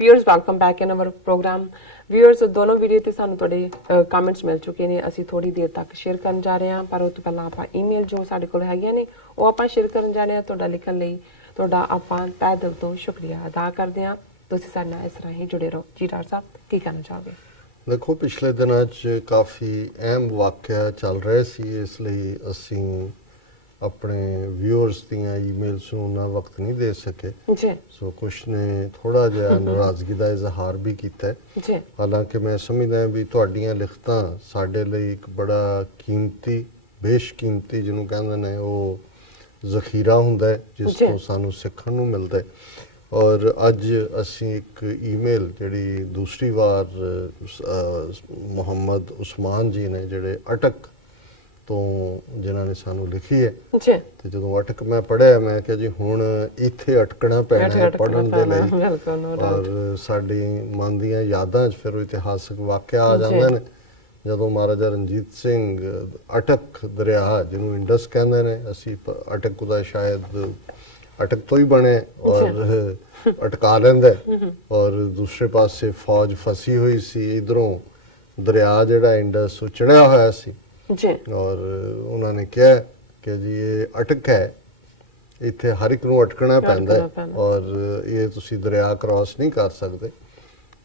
Viewers welcome back in our program. Viewers दोनों video ते सानू तुहाडे कमेंट्स मिल चुके ने, ਅਸੀਂ थोड़ी देर तक शेयर करन जा रहे हां, पर उस तो पहला ਆਪਾਂ ईमेल जो ਸਾਡੇ ਕੋਲ ਹੈਗੀਆਂ ਨੇ ਉਹ ਆਪਾਂ शेयर ਕਰਨ ਜਾ ਰਹੇ ਹਾਂ। ਤੁਹਾਡਾ ਲਿਖਣ ਲਈ ਤੁਹਾਡਾ ਆਪਾਂ ਤਹਿ ਦਿਲ ਤੋਂ ਸ਼ੁਕਰੀਆ ਅਦਾ ਕਰਦੇ ਹਾਂ। ਤੁਸੀਂ ਸਾਡੇ ਨਾਲ ਇਸ ਤਰ੍ਹਾਂ ਹੀ ਜੁੜੇ ਰਹੋ। ਜੀ ਡਾਕਟਰ ਸਾਹਿਬ ਕੀ ਕਹਿਣਾ ਚਾਹੋਗੇ? देखो पिछले दिनों काफ़ी अहम वाक़या चल रहे सी, इसलिए असी अपने व्यूअर्स दियां ईमेल्स नूं ना वक्त नहीं दे सके। जी सो कुछ ने थोड़ा जिहा नाराज़गी का इजहार भी किया है। जी हालांकि मैं समझदा भी तुहाडीआं लिखतां साडे लई एक बड़ा कीमती बेशकीमती जिन्हों कहंदे ने वो ज़खीरा हुंदा है, जिस जी। तो सानू सिੱਖਣ ਨੂੰ मिलता है। और अज असी एक ईमेल जिहड़ी दूसरी बार मुहम्मद उस्मान जी ने जिहड़े अटक तो जिन्हां ने सानू लिखी है, जी ਤੇ ਜਦੋਂ ਅਟਕ ਮੈਂ ਪੜਿਆ ਮੈਂ ਕਿਹਾ ਜੀ ਹੁਣ ਇੱਥੇ ਅਟਕਣਾ ਪੈਣਾ ਹੈ ਪੜਨ ਦੇ ਲਈ। ਔਰ ਸਾਡੀ ਮਨ ਦੀਆਂ ਯਾਦਾਂ 'ਚ ਫਿਰ ਉਹ ਇਤਿਹਾਸਕ ਵਾਕਿਆ ਆ ਜਾਂਦੇ ਨੇ ਜਦੋਂ ਮਹਾਰਾਜਾ ਰਣਜੀਤ ਸਿੰਘ ਅਟਕ ਦਰਿਆ ਜਿਹਨੂੰ ਇੰਡਸ ਕਹਿੰਦੇ ਨੇ, ਅਸੀਂ ਅਟਕ ਦਾ ਸ਼ਾਇਦ अटक तो ही बने और अटका लेंदा। और दूसरे पासे फौज फसी हुई सी, इधरों दरिया जिहड़ा इंडस चढ़िया होया सी। और उन्होंने कहा कि जी ये अटक है, इत्थे हर एक नूं अटकना पैंदा है और ये तुसी दरिया क्रॉस नहीं कर सकते।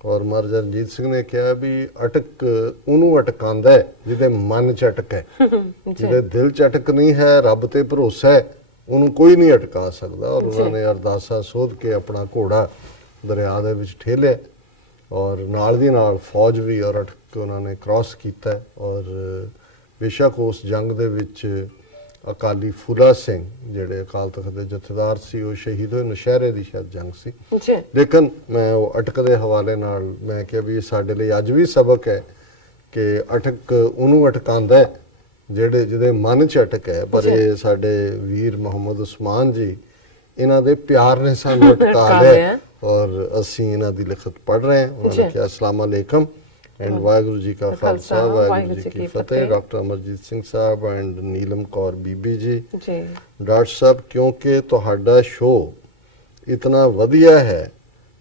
और महाराजा रਣਜੀਤ ਸਿੰਘ ने कहा भी अटक उन्होंने अटकांदा है जिहदे मन च अटक है, जिहदे दिल च अटक नहीं है, रब ते भरोसा है, ਉਹਨੂੰ ਕੋਈ ਨਹੀਂ ਅਟਕਾ ਸਕਦਾ। ਔਰ ਉਹਨਾਂ ਨੇ ਅਰਦਾਸਾ ਸੋਧ ਕੇ ਆਪਣਾ ਘੋੜਾ ਦਰਿਆ ਦੇ ਵਿੱਚ ਠੇਲਿਆ ਔਰ ਨਾਲ ਦੀ ਨਾਲ ਫੌਜ ਵੀ ਔਰ ਅਟਕ ਉਹਨਾਂ ਨੇ ਕ੍ਰਾਸ ਕੀਤਾ। ਔਰ ਬੇਸ਼ੱਕ ਉਸ ਜੰਗ ਦੇ ਵਿੱਚ ਅਕਾਲੀ ਫੂਲਾ ਸਿੰਘ ਜਿਹੜੇ ਅਕਾਲ ਤਖਤ ਦੇ ਜਥੇਦਾਰ ਸੀ ਉਹ ਸ਼ਹੀਦ ਹੋਏ। ਨੌਸ਼ਹਿਰੇ ਦੀ ਸ਼ਾਇਦ ਜੰਗ ਸੀ, ਲੇਕਿਨ ਮੈਂ ਉਹ ਅਟਕ ਦੇ ਹਵਾਲੇ ਨਾਲ ਮੈਂ ਕਿਹਾ ਵੀ ਸਾਡੇ ਲਈ ਅੱਜ ਵੀ ਸਬਕ ਹੈ ਕਿ ਅਟਕ ਉਹਨੂੰ ਅਟਕਾਉਂਦਾ ਹੈ ਜਿਹੜੇ ਜਿਹਦੇ ਮਨ 'ਚ ਅਟਕ ਹੈ। ਪਰ ਇਹ ਸਾਡੇ ਵੀਰ ਮੁਹੰਮਦ ਉਸਮਾਨ ਜੀ ਇਹਨਾਂ ਦੇ ਪਿਆਰ ਨੇ ਸਾਨੂੰ ਅਟਕਾ ਲਿਆ ਔਰ ਅਸੀਂ ਇਹਨਾਂ ਦੀ ਲਿਖਤ ਪੜ੍ਹ ਰਹੇ ਹਾਂ। ਉਹਨਾਂ ਨੇ ਕਿਹਾ अस्सलाम वालेकुम एंड वाहिगुरू जी का खालसा वाहिगुरू जी की फतेह। डॉक्टर अमरजीत ਸਿੰਘ ਸਾਹਿਬ एंड नीलम कौर बीबी जी। डॉक्टर साहब क्योंकि ਤੁਹਾਡਾ ਸ਼ੋਅ इतना ਵਧੀਆ है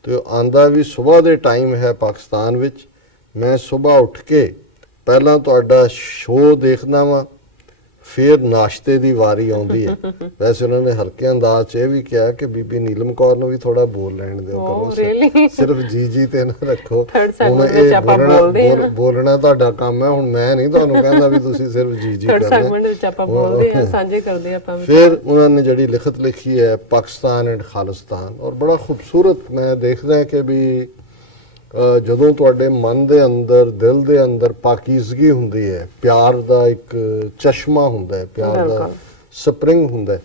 तो ਆਂਦਾ ਵੀ ਸਵੇਰ ਦੇ ਟਾਈਮ ਹੈ ਪਾਕਿਸਤਾਨ ਵਿੱਚ। मैं सुबह उठ के ਪਹਿਲਾਂ ਤੁਹਾਡਾ ਸ਼ੋਅ ਦੇਖਦਾ ਵਾਂ, ਫਿਰ ਨਾਸ਼ਤੇ ਦੀ ਵਾਰੀ ਆਉਂਦੀ ਹੈ। ਵੈਸੇ ਉਹਨਾਂ ਨੇ ਹਲਕੇ ਅੰਦਾਜ਼ 'ਚ ਇਹ ਵੀ ਕਿਹਾ ਕਿ ਬੀਬੀ ਨੀਲਮ ਕੌਰ ਨੂੰ ਵੀ ਥੋੜਾ ਬੋਲ ਲੈਣ ਦਿਓ ਕਰੋ, ਸਿਰਫ ਜੀ ਜੀ ਤੇ ਨਾ ਰੱਖੋ। ਹੁਣ ਇਹ ਬੋਲਣਾ ਤੁਹਾਡਾ ਕੰਮ ਹੈ, ਹੁਣ ਮੈਂ ਨਹੀਂ ਤੁਹਾਨੂੰ ਕਹਿੰਦਾ ਵੀ ਤੁਸੀਂ ਸਿਰਫ ਜੀ ਜੀ ਕਰਨਾ। ਫਿਰ ਉਹਨਾਂ ਨੇ ਜਿਹੜੀ ਲਿਖਤ ਲਿਖੀ ਹੈ ਪਾਕਿਸਤਾਨ ਐਂਡ ਖਾਲਿਸਤਾਨ, ਔਰ ਬੜਾ ਖੂਬਸੂਰਤ ਮੈਂ ਦੇਖਦਾ ਕਿ ਵੀ ਜਦੋਂ ਤੁਹਾਡੇ ਮਨ ਦੇ ਅੰਦਰ ਦਿਲ ਦੇ ਅੰਦਰ ਪਾਕੀਜ਼ਗੀ ਹੁੰਦੀ ਹੈ, ਪਿਆਰ ਦਾ ਇੱਕ ਚਸ਼ਮਾ ਹੁੰਦਾ ਹੈ, ਪਿਆਰ ਦਾ ਸਪਰਿੰਗ ਹੁੰਦਾ ਹੈ,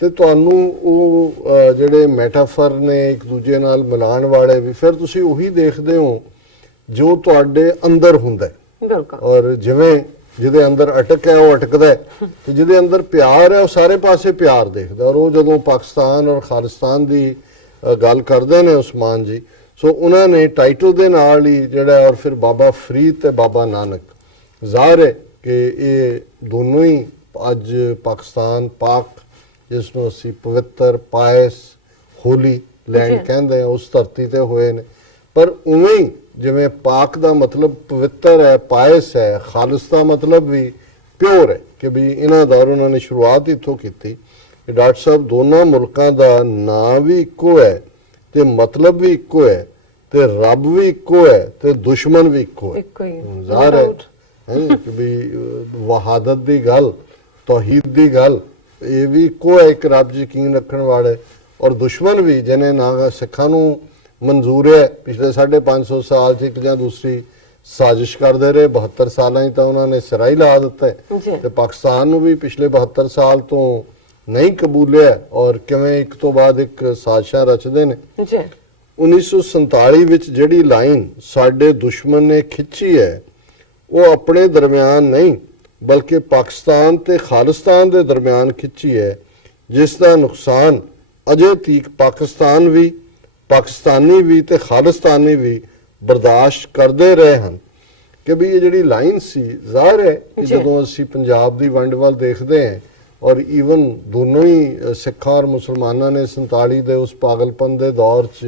ਤੇ ਤੁਹਾਨੂੰ ਉਹ ਜਿਹੜੇ ਮੈਟਾਫਰ ਨੇ ਇੱਕ ਦੂਜੇ ਨਾਲ ਮਿਲਾਉਣ ਵਾਲੇ ਵੀ ਫਿਰ ਤੁਸੀਂ ਉਹੀ ਦੇਖਦੇ ਹੋ ਜੋ ਤੁਹਾਡੇ ਅੰਦਰ ਹੁੰਦਾ ਹੈ। ਔਰ ਜਿਵੇਂ ਜਿਹਦੇ ਅੰਦਰ ਅਟਕ ਹੈ ਉਹ ਅਟਕਦਾ ਹੈ, ਤੇ ਜਿਹਦੇ ਅੰਦਰ ਪਿਆਰ ਹੈ ਉਹ ਸਾਰੇ ਪਾਸੇ ਪਿਆਰ ਦੇਖਦਾ। ਔਰ ਉਹ ਜਦੋਂ ਪਾਕਿਸਤਾਨ ਔਰ ਖਾਲਿਸਤਾਨ ਦੀ ਗੱਲ ਕਰਦੇ ਨੇ ਉਸਮਾਨ ਜੀ, ਸੋ ਉਹਨਾਂ ਨੇ ਟਾਈਟਲ ਦੇ ਨਾਲ ਹੀ ਜਿਹੜਾ ਔਰ ਫਿਰ ਬਾਬਾ ਫਰੀਦ ਤੇ ਬਾਬਾ ਨਾਨਕ, ਜ਼ਾਹਿਰ ਹੈ ਕਿ ਇਹ ਦੋਨੋਂ ਹੀ ਅੱਜ ਪਾਕਿਸਤਾਨ ਪਾਕ ਜਿਸ ਨੂੰ ਅਸੀਂ ਪਵਿੱਤਰ ਪਾਇਸ ਹੋਲੀ ਲੈਂਡ ਕਹਿੰਦੇ ਆ ਉਸ ਧਰਤੀ ਤੇ ਹੋਏ ਨੇ। ਪਰ ਉਵੇਂ ਹੀ ਜਿਵੇਂ ਪਾਕ ਦਾ ਮਤਲਬ ਪਵਿੱਤਰ ਹੈ, ਪਾਇਸ ਹੈ, ਖਾਲਿਸ ਦਾ ਮਤਲਬ ਵੀ ਪਿਓਰ ਹੈ ਕਿ ਵੀ ਇਹਨਾਂ ਦਾ ਉਹਨਾਂ ਨੇ ਸ਼ੁਰੂਆਤ ਇੱਥੋਂ ਕੀਤੀ। ਡਾਕਟਰ ਸਾਹਿਬ ਦੋਨਾਂ ਮੁਲਕਾਂ ਦਾ ਨਾਂ ਵੀ ਇੱਕੋ ਹੈ ਤੇ ਮਤਲਬ ਵੀ ਇੱਕੋ ਹੈ ਤੇ ਰੱਬ ਵੀ ਇੱਕੋ ਹੈ ਤੇ ਦੁਸ਼ਮਣ ਵੀ ਇੱਕੋ ਹੈ। ਜ਼ਾਹਿਰ ਹੈ ਕਿ ਵੀ ਵਹਾਦਤ ਦੀ ਗੱਲ, ਤੌਹੀਦ ਦੀ ਗੱਲ, ਇਹ ਵੀ ਇੱਕੋ ਹੈ, ਇੱਕ ਰੱਬ ਯਕੀਨ ਰੱਖਣ ਵਾਲੇ। ਔਰ ਦੁਸ਼ਮਣ ਵੀ ਜਿਹਨੇ ਨਾ ਸਿੱਖਾਂ ਨੂੰ ਮਨਜ਼ੂਰ ਹੈ ਪਿਛਲੇ 550 ਸਾਲ 'ਚ ਇੱਕ ਜਾਂ ਦੂਸਰੀ ਸਾਜ਼ਿਸ਼ ਕਰਦੇ ਰਹੇ, 72 ਸਾਲਾਂ 'ਚ ਤਾਂ ਉਹਨਾਂ ਨੇ ਸਿਰਾ ਹੀ ਲਾ ਦਿੱਤਾ ਹੈ। ਤੇ ਪਾਕਿਸਤਾਨ ਨੂੰ ਵੀ ਪਿਛਲੇ 72 ਸਾਲ ਤੋਂ ਨਹੀਂ ਕਬੂਲਿਆ ਔਰ ਕਿਵੇਂ ਇੱਕ ਤੋਂ ਬਾਅਦ ਇੱਕ ਸਾਜ਼ਿਸ਼ਾਂ ਰਚਦੇ ਨੇ। 1947 ਵਿੱਚ ਜਿਹੜੀ ਲਾਈਨ ਸਾਡੇ ਦੁਸ਼ਮਣ ਨੇ ਖਿੱਚੀ ਹੈ ਉਹ ਆਪਣੇ ਦਰਮਿਆਨ ਨਹੀਂ ਬਲਕਿ ਪਾਕਿਸਤਾਨ ਤੇ ਖਾਲਿਸਤਾਨ ਦੇ ਦਰਮਿਆਨ ਖਿੱਚੀ ਹੈ, ਜਿਸ ਦਾ ਨੁਕਸਾਨ ਅਜੇ ਤੀਕ ਪਾਕਿਸਤਾਨ ਵੀ, ਪਾਕਿਸਤਾਨੀ ਵੀ ਤੇ ਖਾਲਿਸਤਾਨੀ ਵੀ ਬਰਦਾਸ਼ਤ ਕਰਦੇ ਰਹੇ ਹਨ। ਕਿ ਵੀ ਇਹ ਜਿਹੜੀ ਲਾਈਨ ਸੀ, ਜ਼ਾਹਿਰ ਹੈ ਕਿ ਜਦੋਂ ਅਸੀਂ ਪੰਜਾਬ ਦੀ ਵੰਡ ਵੱਲ ਦੇਖਦੇ ਹਾਂ ਔਰ ਈਵਨ ਦੋਨੋਂ ਹੀ ਸਿੱਖਾਂ ਔਰ ਮੁਸਲਮਾਨਾਂ ਨੇ 47 ਦੇ ਉਸ ਪਾਗਲਪਨ ਦੇ ਦੌਰ 'ਚ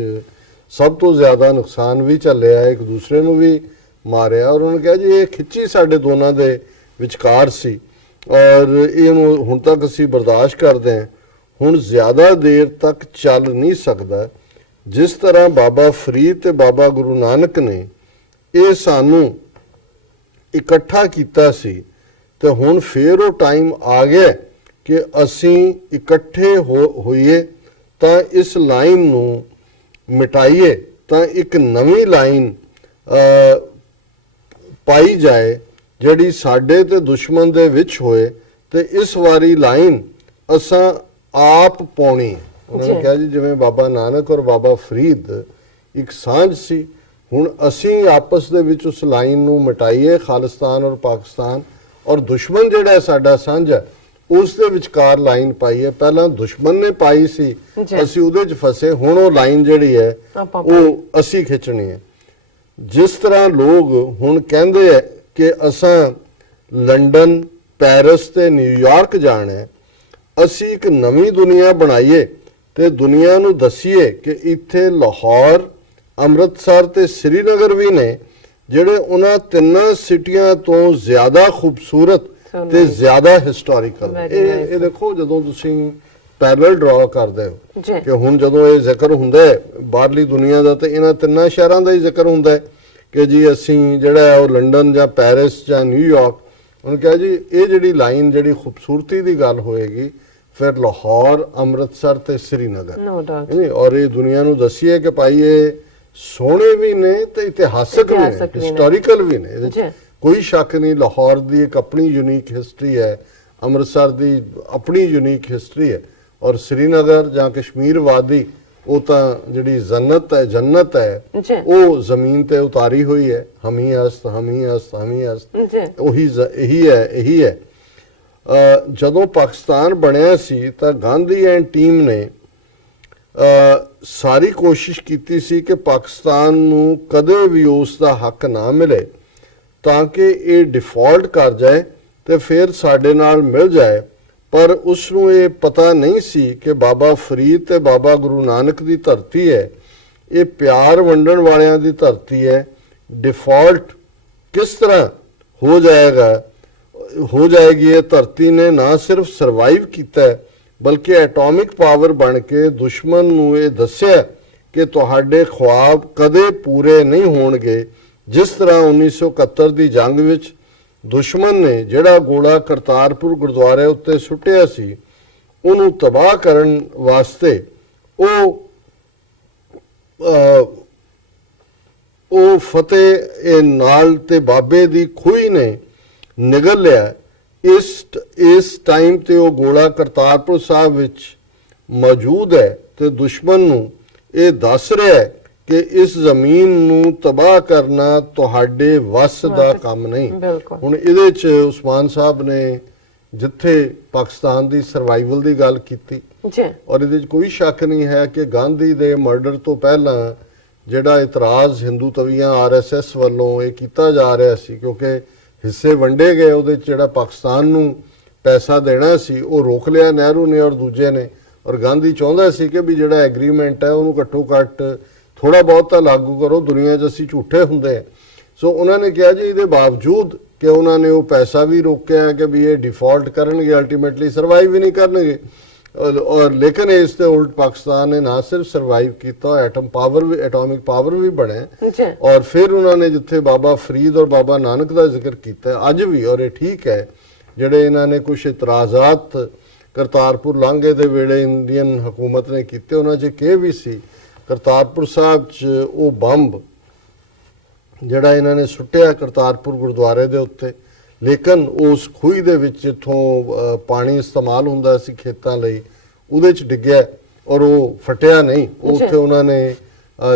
ਸਭ ਤੋਂ ਜ਼ਿਆਦਾ ਨੁਕਸਾਨ ਵੀ ਝੱਲਿਆ, ਇੱਕ ਦੂਸਰੇ ਨੂੰ ਵੀ ਮਾਰਿਆ। ਔਰ ਉਹਨਾਂ ਨੇ ਕਿਹਾ ਜੀ ਇਹ ਖਿੱਚੀ ਸਾਡੇ ਦੋਨਾਂ ਦੇ ਵਿਚਕਾਰ ਸੀ ਔਰ ਇਹਨੂੰ ਹੁਣ ਤੱਕ ਅਸੀਂ ਬਰਦਾਸ਼ਤ ਕਰਦੇ ਹਾਂ, ਹੁਣ ਜ਼ਿਆਦਾ ਦੇਰ ਤੱਕ ਚੱਲ ਨਹੀਂ ਸਕਦਾ। ਜਿਸ ਤਰ੍ਹਾਂ ਬਾਬਾ ਫਰੀਦ ਤੇ ਬਾਬਾ ਗੁਰੂ ਨਾਨਕ ਨੇ ਇਹ ਸਾਨੂੰ ਇਕੱਠਾ ਕੀਤਾ ਸੀ, ਤੇ ਹੁਣ ਫੇਰ ਉਹ ਟਾਈਮ ਆ ਗਿਆ ਕਿ ਅਸੀਂ ਇਕੱਠੇ ਹੋਈਏ ਤਾਂ ਇਸ ਲਾਈਨ ਨੂੰ ਮਿਟਾਈਏ, ਤਾਂ ਇੱਕ ਨਵੀਂ ਲਾਈਨ ਪਾਈ ਜਾਏ ਜਿਹੜੀ ਸਾਡੇ ਤੇ ਦੁਸ਼ਮਣ ਦੇ ਵਿੱਚ ਹੋਏ, ਤੇ ਇਸ ਵਾਰੀ ਲਾਈਨ ਅਸਾਂ ਆਪ ਪਾਉਣੀ। ਉਹਨਾਂ ਨੇ ਕਿਹਾ ਜੀ ਜਿਵੇਂ ਬਾਬਾ ਨਾਨਕ ਔਰ ਬਾਬਾ ਫਰੀਦ ਇੱਕ ਸਾਂਝ ਸੀ, ਹੁਣ ਅਸੀਂ ਆਪਸ ਦੇ ਵਿੱਚ ਉਸ ਲਾਈਨ ਨੂੰ ਮਿਟਾਈਏ, ਖਾਲਿਸਤਾਨ ਔਰ ਪਾਕਿਸਤਾਨ, ਔਰ ਦੁਸ਼ਮਣ ਜਿਹੜਾ ਸਾਡਾ ਸਾਂਝਾ ਉਸ ਦੇ ਵਿਚਕਾਰ ਲਾਈਨ ਪਾਈਏ। ਪਹਿਲਾਂ ਦੁਸ਼ਮਣ ਨੇ ਪਾਈ ਸੀ, ਅਸੀਂ ਉਹਦੇ 'ਚ ਫਸੇ, ਹੁਣ ਉਹ ਲਾਈਨ ਜਿਹੜੀ ਹੈ ਉਹ ਅਸੀਂ ਖਿੱਚਣੀ ਹੈ। ਜਿਸ ਤਰ੍ਹਾਂ ਲੋਕ ਹੁਣ ਕਹਿੰਦੇ ਹੈ ਕਿ ਅਸਾਂ ਲੰਡਨ, ਪੈਰਿਸ ਤੇ ਨਿਊਯਾਰਕ ਜਾਣਾ ਹੈ, ਅਸੀਂ ਇੱਕ ਨਵੀਂ ਦੁਨੀਆ ਬਣਾਈਏ ਤੇ ਦੁਨੀਆ ਨੂੰ ਦਸੀਏ ਕਿ ਇੱਥੇ ਲਾਹੌਰ, ਅੰਮ੍ਰਿਤਸਰ ਤੇ ਸ੍ਰੀਨਗਰ ਵੀ ਨੇ ਜਿਹੜੇ ਉਹਨਾਂ ਤਿੰਨਾਂ ਸਿਟੀਆਂ ਤੋਂ ਜ਼ਿਆਦਾ ਖੂਬਸੂਰਤ ਤੇ ਜ਼ਿਆਦਾ ਹਿਸਟੋਰੀਕਲ। ਇਹ ਦੇਖੋ ਜਦੋਂ ਤੁਸੀਂ ਪੈਰਲਲ ਡਰਾ ਕਰਦੇ ਹੋ ਕਿ ਹੁਣ ਜਦੋਂ ਇਹ ਜ਼ਿਕਰ ਹੁੰਦਾ ਹੈ ਬਾਹਰਲੀ ਦੁਨੀਆ ਦਾ, ਤੇ ਇਹਨਾਂ ਤਿੰਨਾਂ ਸ਼ਹਿਰਾਂ ਦਾ ਹੀ ਜ਼ਿਕਰ ਹੁੰਦਾ ਹੈ ਕਿ ਜੀ ਅਸੀਂ ਜਿਹੜਾ ਹੈ ਉਹ ਲੰਡਨ ਜਾਂ ਪੈਰਿਸ ਜਾਂ ਨਿਊਯਾਰਕ। ਉਹਨੇ ਕਿਹਾ ਜੀ ਇਹ ਜਿਹੜੀ ਲਾਈਨ ਜਿਹੜੀ ਖੂਬਸੂਰਤੀ ਦੀ ਗੱਲ ਹੋਏਗੀ ਫਿਰ ਲਾਹੌਰ, ਅੰਮ੍ਰਿਤਸਰ ਤੇ ਸ੍ਰੀਨਗਰ ਨਹੀਂ, ਔਰ ਇਹ ਦੁਨੀਆ ਨੂੰ ਦਸੀਏ ਕਿ ਭਾਈ ਇਹ ਸੋਹਣੇ ਵੀ ਨੇ ਤੇ ਇਤਿਹਾਸਕ ਵੀ ਨੇ, ਹਿਸਟੋਰੀਕਲ ਵੀ ਨੇ। ਇਹਦੇ 'ਚ ਕੋਈ ਸ਼ੱਕ ਨਹੀਂ। ਲਾਹੌਰ ਦੀ ਇੱਕ ਆਪਣੀ ਯੂਨੀਕ ਹਿਸਟਰੀ ਹੈ, ਅੰਮ੍ਰਿਤਸਰ ਦੀ ਆਪਣੀ ਯੂਨੀਕ ਹਿਸਟਰੀ ਹੈ, ਔਰ ਸ੍ਰੀਨਗਰ ਜਾਂ ਕਸ਼ਮੀਰ ਵਾਦੀ ਉਹ ਤਾਂ ਜਿਹੜੀ ਜੰਨਤ ਹੈ ਉਹ ਜ਼ਮੀਨ ਤੇ ਉਤਾਰੀ ਹੋਈ ਹੈ। ਹਮੀ ਅਸਤ ਇਹੀ ਹੈ। ਜਦੋਂ ਪਾਕਿਸਤਾਨ ਬਣਿਆ ਸੀ ਤਾਂ ਗਾਂਧੀ ਐਂਡ ਟੀਮ ਨੇ ਸਾਰੀ ਕੋਸ਼ਿਸ਼ ਕੀਤੀ ਸੀ ਕਿ ਪਾਕਿਸਤਾਨ ਨੂੰ ਕਦੇ ਵੀ ਉਸ ਦਾ ਹੱਕ ਨਾ ਮਿਲੇ ਤਾਂ ਕਿ ਇਹ ਡਿਫਾਲਟ ਕਰ ਜਾਏ ਤੇ ਫਿਰ ਸਾਡੇ ਨਾਲ ਮਿਲ ਜਾਏ। ਪਰ ਉਸ ਨੂੰ ਇਹ ਪਤਾ ਨਹੀਂ ਸੀ ਕਿ ਬਾਬਾ ਫਰੀਦ ਤੇ ਬਾਬਾ ਗੁਰੂ ਨਾਨਕ ਦੀ ਧਰਤੀ ਹੈ, ਇਹ ਪਿਆਰ ਵੰਡਣ ਵਾਲਿਆਂ ਦੀ ਧਰਤੀ ਹੈ। ਡਿਫਾਲਟ ਕਿਸ ਤਰ੍ਹਾਂ ਹੋ ਜਾਏਗੀ ਇਹ ਧਰਤੀ ਨੇ ਨਾ ਸਿਰਫ ਸਰਵਾਈਵ ਕੀਤਾ ਬਲਕਿ ਐਟੋਮਿਕ ਪਾਵਰ ਬਣ ਕੇ ਦੁਸ਼ਮਣ ਨੂੰ ਇਹ ਦੱਸਿਆ ਕਿ ਤੁਹਾਡੇ ਖੁਆਬ ਕਦੇ ਪੂਰੇ ਨਹੀਂ ਹੋਣਗੇ। ਜਿਸ ਤਰ੍ਹਾਂ 1971 ਦੀ ਜੰਗ ਵਿੱਚ ਦੁਸ਼ਮਣ ਨੇ ਜਿਹੜਾ ਗੋਲਾ ਕਰਤਾਰਪੁਰ ਗੁਰਦੁਆਰੇ ਉੱਤੇ ਸੁੱਟਿਆ ਸੀ ਉਹਨੂੰ ਤਬਾਹ ਕਰਨ ਵਾਸਤੇ ਉਹ ਫਤਿਹ ਨਾਲ ਤੇ ਬਾਬੇ ਦੀ ਖੂਹੀ ਨੇ ਨਿਗਲ ਲਿਆ। ਇਸ ਟਾਈਮ ਤੇ ਉਹ ਗੋਲਾ ਕਰਤਾਰਪੁਰ ਸਾਹਿਬ ਵਿੱਚ ਮੌਜੂਦ ਹੈ ਤੇ ਦੁਸ਼ਮਣ ਨੂੰ ਇਹ ਦੱਸ ਰਿਹਾ ਹੈ ਕਿ ਇਸ ਜ਼ਮੀਨ ਨੂੰ ਤਬਾਹ ਕਰਨਾ ਤੁਹਾਡੇ ਵੱਸ ਦਾ ਕੰਮ ਨਹੀਂ। ਹੁਣ ਇਹਦੇ 'ਚ ਉਸਮਾਨ ਸਾਹਿਬ ਨੇ ਜਿੱਥੇ ਪਾਕਿਸਤਾਨ ਦੀ ਸਰਵਾਈਵਲ ਦੀ ਗੱਲ ਕੀਤੀ ਔਰ ਇਹਦੇ 'ਚ ਕੋਈ ਸ਼ੱਕ ਨਹੀਂ ਹੈ ਕਿ ਗਾਂਧੀ ਦੇ ਮਰਡਰ ਤੋਂ ਪਹਿਲਾਂ ਜਿਹੜਾ ਇਤਰਾਜ਼ ਹਿੰਦੂ ਤਵੀਆਂ RSS ਵੱਲੋਂ ਇਹ ਕੀਤਾ ਜਾ ਰਿਹਾ ਸੀ ਕਿਉਂਕਿ ਹਿੱਸੇ ਵੰਡੇ ਗਏ, ਉਹਦੇ 'ਚ ਜਿਹੜਾ ਪਾਕਿਸਤਾਨ ਨੂੰ ਪੈਸਾ ਦੇਣਾ ਸੀ ਉਹ ਰੋਕ ਲਿਆ ਨਹਿਰੂ ਨੇ ਔਰ ਦੂਜੇ ਨੇ। ਔਰ ਗਾਂਧੀ ਚਾਹੁੰਦਾ ਸੀ ਕਿ ਵੀ ਜਿਹੜਾ ਐਗਰੀਮੈਂਟ ਹੈ ਉਹਨੂੰ ਘੱਟੋ ਘੱਟ ਥੋੜਾ ਬਹੁਤ ਤਾਂ ਲਾਗੂ ਕਰੋ, ਦੁਨੀਆ 'ਚ ਅਸੀਂ ਝੂਠੇ ਹੁੰਦੇ। ਸੋ ਉਹਨਾਂ ਨੇ ਕਿਹਾ ਜੀ ਇਹਦੇ ਬਾਵਜੂਦ ਕਿ ਉਹਨਾਂ ਨੇ ਉਹ ਪੈਸਾ ਵੀ ਰੋਕਿਆ ਕਿ ਵੀ ਇਹ ਡਿਫਾਲਟ ਕਰਨਗੇ, ਅਲਟੀਮੇਟਲੀ ਸਰਵਾਈਵ ਵੀ ਨਹੀਂ ਕਰਨਗੇ। ਔਰ ਲੇਕਿਨ ਇਸ ਦੇ ਉਲਟ ਪਾਕਿਸਤਾਨ ਨੇ ਨਾ ਸਿਰਫ ਸਰਵਾਈਵ ਕੀਤਾ, ਐਟੋਮਿਕ ਪਾਵਰ ਵੀ ਬਣਿਆ। ਔਰ ਫਿਰ ਉਹਨਾਂ ਨੇ ਜਿੱਥੇ ਬਾਬਾ ਫਰੀਦ ਔਰ ਬਾਬਾ ਨਾਨਕ ਦਾ ਜ਼ਿਕਰ ਕੀਤਾ ਅੱਜ ਵੀ, ਔਰ ਇਹ ਠੀਕ ਹੈ, ਜਿਹੜੇ ਇਹਨਾਂ ਨੇ ਕੁਝ ਇਤਰਾਜ਼ਾਤ ਕਰਤਾਰਪੁਰ ਲਾਂਘੇ ਦੇ ਵੇਲੇ ਇੰਡੀਅਨ ਹਕੂਮਤ ਨੇ ਕੀਤੇ, ਉਹਨਾਂ 'ਚ ਇਹ ਵੀ ਸੀ ਕਰਤਾਰਪੁਰ ਸਾਹਿਬ 'ਚ ਉਹ ਬੰਬ ਜਿਹੜਾ ਇਹਨਾਂ ਨੇ ਸੁੱਟਿਆ ਕਰਤਾਰਪੁਰ ਗੁਰਦੁਆਰੇ ਦੇ ਉੱਤੇ, ਲੇਕਿਨ ਉਸ ਖੂਹੀ ਦੇ ਵਿੱਚ ਜਿੱਥੋਂ ਪਾਣੀ ਇਸਤੇਮਾਲ ਹੁੰਦਾ ਸੀ ਖੇਤਾਂ ਲਈ ਉਹਦੇ 'ਚ ਡਿੱਗਿਆ ਔਰ ਉਹ ਫਟਿਆ ਨਹੀਂ। ਉੱਥੇ ਉਹਨਾਂ ਨੇ